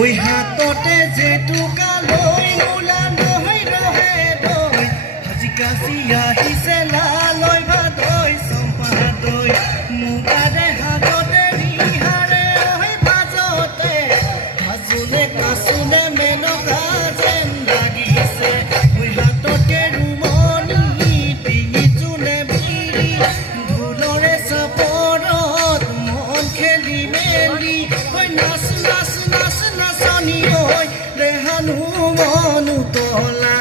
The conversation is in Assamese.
ওই হাততে জেতুকা লৈ মূলা নহয় ৰহে দৈ আজি কাছি আহিছে লালৈ ভাদৈ চম্পা দৈ মুগাৰে হাততে ৰিহাৰে হৈ বাজতে হাজোনে কাচোনে মেনকা যেন লাগিছে ওই হাততে ৰুমনি ডিঙি জোনে বিৰি ঢোলৰে চাপৰত মন খেলি মেলি হৈ নাচ নাচ নাচ নাচনি হৈ দেহানো মনো তলা